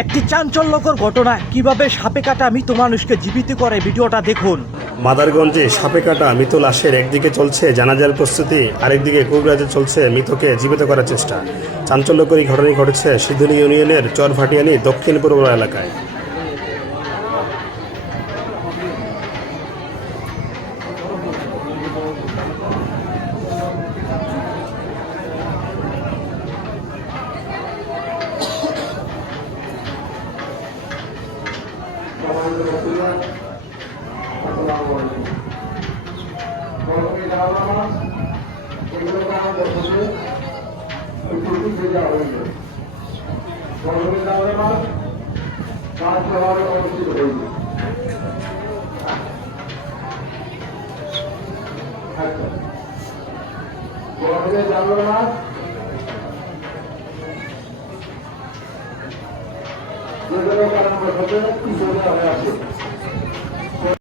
একটি চাঞ্চল্যকর ঘটনা, কিভাবে সাপে কাটা মৃত মানুষকে জীবিত করে, ভিডিওটা দেখুন। মাদারগঞ্জে সাপে কাটা মৃত লাশের একদিকে চলছে জানাজার প্রস্তুতি, আরেকদিকে কুকরাজে চলছে মৃতকে জীবিত করার চেষ্টা। চাঞ্চল্যকরী ঘটনাটি ঘটেছে সিধুলী ইউনিয়নের চরভাটিয়ালি দক্ষিণ পূর্ব এলাকায়। কারণ